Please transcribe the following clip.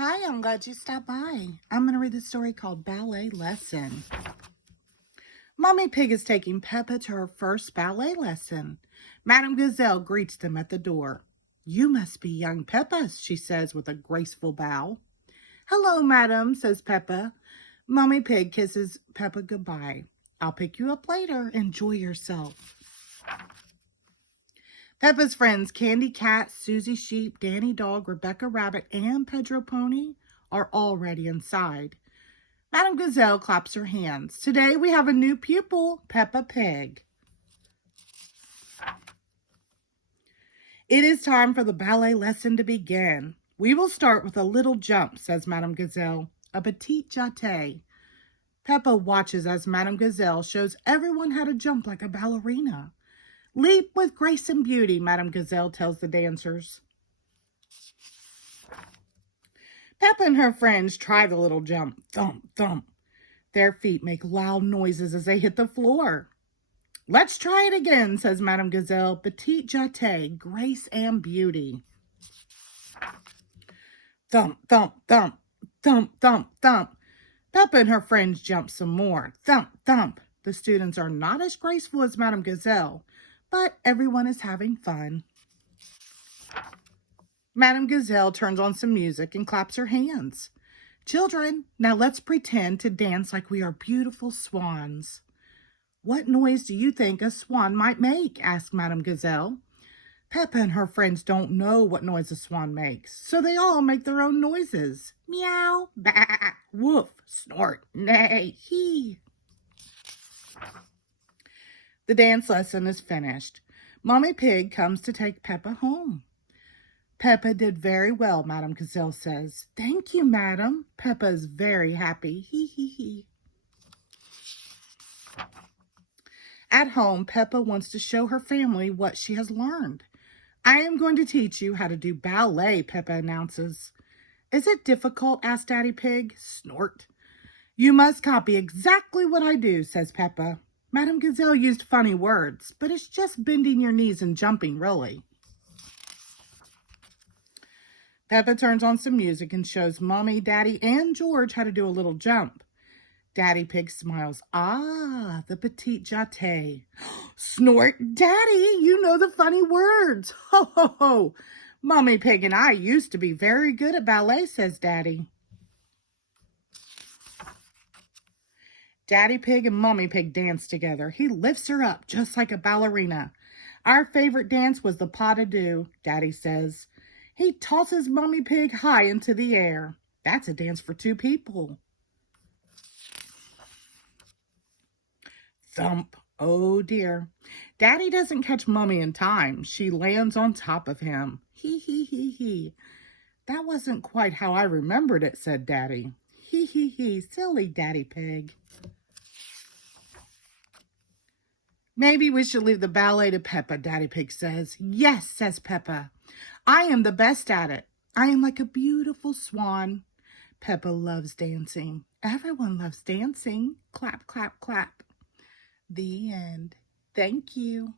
Hi, I'm glad you stopped by. I'm going to read the story called Ballet Lesson. Mommy Pig is taking Peppa to her first ballet lesson. Madame Gazelle greets them at the door. You must be young Peppa, she says with a graceful bow. Hello, madam, says Peppa. Mommy Pig kisses Peppa goodbye. I'll pick you up later. Enjoy yourself. Peppa's friends, Candy Cat, Susie Sheep, Danny Dog, Rebecca Rabbit, and Pedro Pony are already inside. Madame Gazelle claps her hands. Today we have a new pupil, Peppa Pig. It is time for the ballet lesson to begin. We will start with a little jump, says Madame Gazelle, a petite jeté. Peppa watches as Madame Gazelle shows everyone how to jump like a ballerina. Leap with grace and beauty, Madame Gazelle tells the dancers. Peppa and her friends try the little jump. Thump, thump. Their feet make loud noises as they hit the floor. Let's try it again, says Madame Gazelle. Petite jeté, grace and beauty. Thump, thump, thump. Thump, thump, thump. Peppa and her friends jump some more. Thump, thump. The students are not as graceful as Madame Gazelle, but everyone is having fun. Madame Gazelle turns on some music and claps her hands. Children, now let's pretend to dance like we are beautiful swans. What noise do you think a swan might make? Asked Madame Gazelle. Peppa and her friends don't know what noise a swan makes, so they all make their own noises. Meow, bah, woof, snort, neigh, hee. The dance lesson is finished. Mommy Pig comes to take Peppa home. Peppa did very well, Madame Gazelle says. Thank you, madam. Peppa is very happy. Hee hee hee. At home, Peppa wants to show her family what she has learned. I am going to teach you how to do ballet, Peppa announces. Is it difficult? Asked Daddy Pig. Snort. You must copy exactly what I do, says Peppa. Madame Gazelle used funny words, but it's just bending your knees and jumping, really. Peppa turns on some music and shows Mommy, Daddy, and George how to do a little jump. Daddy Pig smiles. Ah, the petite jeté. Snort. Daddy, you know the funny words. Ho, ho, ho. Mommy Pig and I used to be very good at ballet, says Daddy. Daddy Pig and Mommy Pig dance together. He lifts her up just like a ballerina. Our favorite dance was the pas de deux, Daddy says. He tosses Mommy Pig high into the air. That's a dance for two people. Thump. Oh dear. Daddy doesn't catch Mommy in time. She lands on top of him. Hee hee hee hee. That wasn't quite how I remembered it, said Daddy. Hee hee hee. Silly Daddy Pig. Maybe we should leave the ballet to Peppa, Daddy Pig says. Yes, says Peppa. I am the best at it. I am like a beautiful swan. Peppa loves dancing. Everyone loves dancing. Clap, clap, clap. The end. Thank you.